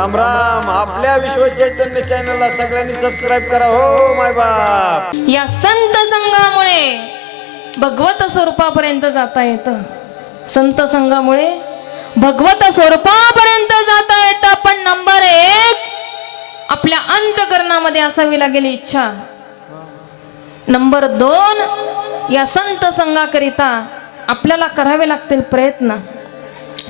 राम राम. आपल्या विश्व चैतन्य चॅनलला सगळ्यांनी सबस्क्राईब करा. हो माय बाप. या संत संघामुळे भगवत स्वरूपापर्यंत जाता येतं. संत संघामुळे भगवत स्वरूपापर्यंत जाता येतं. पण नंबर एक आपल्या अंतकरणामध्ये असावी लागेल इच्छा. नंबर दोन या संत संघाकरिता आपल्याला करावे लागतील प्रयत्न.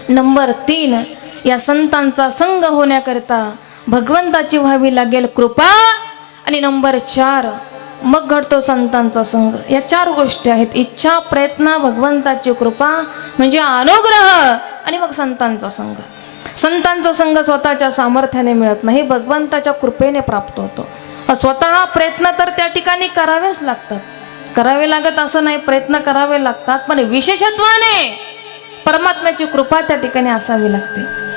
नंबर तीन या संतांचा संघ होण्याकरिता भगवंताची व्हावी लागेल कृपा. आणि नंबर चार मग घडतो संतांचा संघ. या चार गोष्टी आहेत. इच्छा प्रयत्न भगवंताची कृपा म्हणजे अनुग्रह आणि मग संतांचा संघ. संतांचा संघ स्वतःच्या सामर्थ्याने मिळत नाही भगवंताच्या कृपेने प्राप्त होतो. स्वतः प्रयत्न तर त्या ठिकाणी करावेच लागतात. करावे लागत असं नाही प्रयत्न करावे लागतात पण विशेषत्वाने परमात्म्याची कृपा त्या ठिकाणी असावी लागते.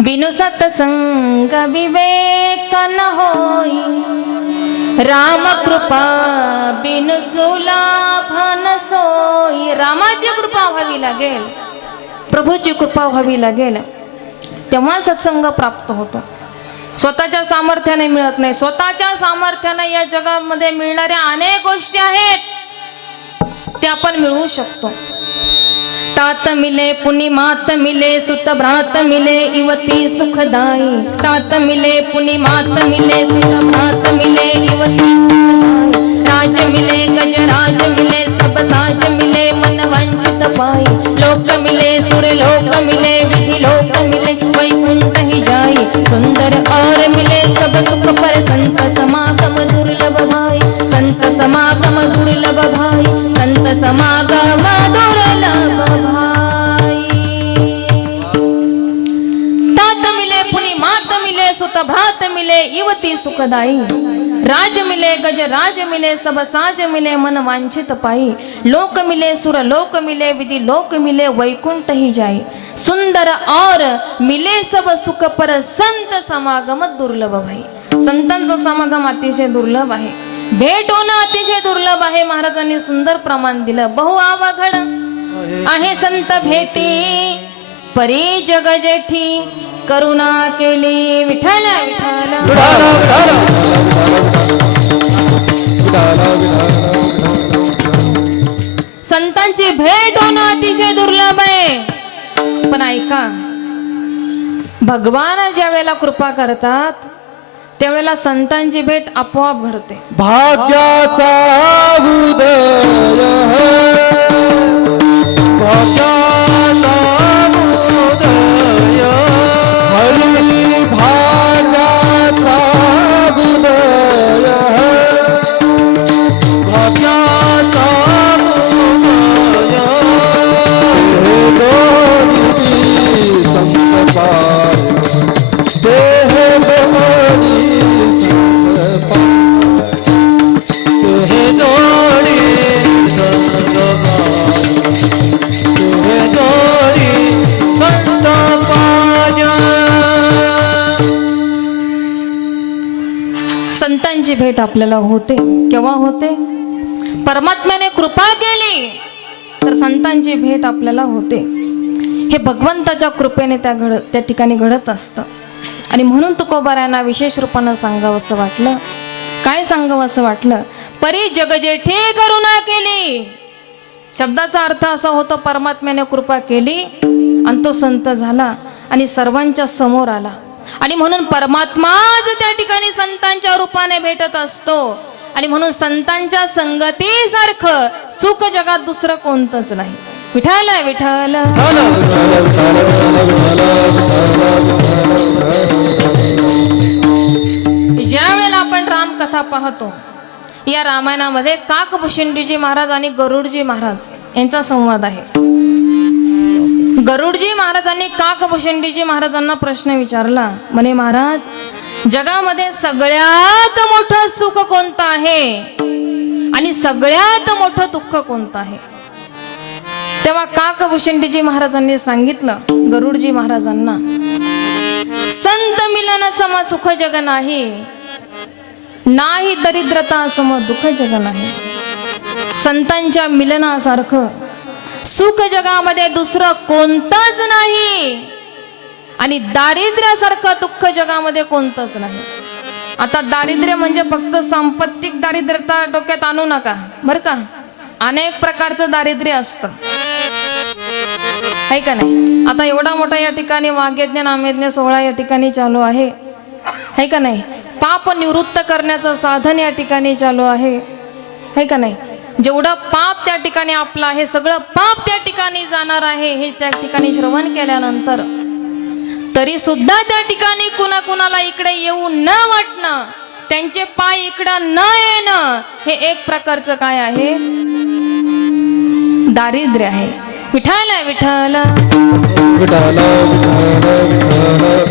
बिनु सत्संग विवेक न होई। राम कृपा बिनु सुलाभ न सोई। रामाची कृपा व्हावी लागेल। प्रभूची कृपा व्हावी लागेल. तेव्हा सत्संग प्राप्त होतो. स्वतःच्या सामर्थ्याने मिळत नाही. स्वतःच्या सामर्थ्याने या जगामध्ये मिळणाऱ्या अनेक गोष्टी आहेत. त्या आपण मिळवू शकतो. तात मिले पुनि मात मिले सुत भ्रात मिले इवती सुखदाई. तात मिले पुनि मात मिले सुत भ्रात मिले इवती राज मिले गजराज मिले सब साज मिले मन वंचित पाई. लोक मिले सुर लोक मिले विधि लोक मिले वैकुंठ ही जाई. सुंदर और मिले सुत भ्रात मिले इवती सुखदाई राज मिले गज राज मिले सब साज मिले मन वांछित पाई लोक मिले सुर लोक मिले विधि लोक मिले वैकुंठ ही जाई सुंदर और मिले सब सुख पर संत समागम दुर्लभ भाई संतांचा समागम अतिशय दुर्लभ आहे भेट होणं अतिशय दुर्लभ आहे महाराजांनी सुंदर प्रमाण दिलं बहु अवघड आहे संत भेटी परी जग जेठी करुणा केली विठ्ठल विठ्ठल. संतांची भेट होणं अतिशय दुर्लभ आहे. पण ऐका भगवान ज्या वेळेला कृपा करतात त्यावेळेला संतांची भेट आपोआप घडते. भाग्याचा देवाची भेट आपल्याला होते? केव्हा होते? परमात्म्याने कृपा केली तर संतांची भेट आपल्याला होते. हे भगवंताच्या कृपेने त्या घड त्या ठिकाणी घडत असतं. आणि म्हणून तुकोबारायांना विशेष रूपानं सांगावं असं वाटलं. काय सांगावं असं वाटलं? परी जगजेठी करुणा केली. शब्दाचा अर्थ असा होतो परमात्म्याने कृपा केली आणि तो संत झाला आणि सर्वांच्या समोर आला. आणि म्हणून परमात्माच त्या ठिकाणी संतांच्या रूपाने भेटत असतो आणि म्हणून संतांच्या संगतीसारखं सुख जगात दुसरं कोणतंच नाही. विठाल विठाल ज्या वेळेला आपण रामकथा पाहतो या रामायणामध्ये काकभूषणजी महाराज आणि गरुडजी महाराज यांचा संवाद आहे. गरुडजी महाराजांनी काकभूषणजी महाराजांना प्रश्न विचारला म्हणे महाराज जगामध्ये सगळ्यात मोठं सुख कोणतं आहे? आणि सगळ्यात मोठं दुःख कोणतं आहे? तेव्हा काकभूषणजी महाराजांनी सांगितलं गरुडजी महाराजांना संत मिलन सम सुख जग नाही नाही दरिद्रता सम दुःख जग नाही. संतांच्या मिलनासारखं सुख जगामध्ये दुसरं कोणतंच नाही. आणि दारिद्र्यासारखं दुःख जगामध्ये कोणतंच नाही. आता दारिद्र्य म्हणजे फक्त सांपत्तिक दारिद्र्यता डोक्यात आणू नका. बरं का? अनेक प्रकारचं दारिद्र्य असतं. आहे का नाही? आता एवढा मोठा या ठिकाणी वाग्यज्ञ नामयज्ञ सोहळा या ठिकाणी चालू आहे. है का नाही? पाप निवृत्त करण्याचं साधन या ठिकाणी चालू आहे. आहे का नाही? जेवढं पाप त्या ठिकाणी आपलं आहे सगळं पाप त्या ठिकाणी जाणार आहे हे त्या ठिकाणी श्रवण केल्यानंतर. तरी सुद्धा त्या ठिकाणी कुणा कुणाला इकडे येऊ न वाटणं त्यांचे पाय इकडं न येणं हे एक प्रकारचं काय आहे? दारिद्र्य आहे. विठाला विठाला विठाला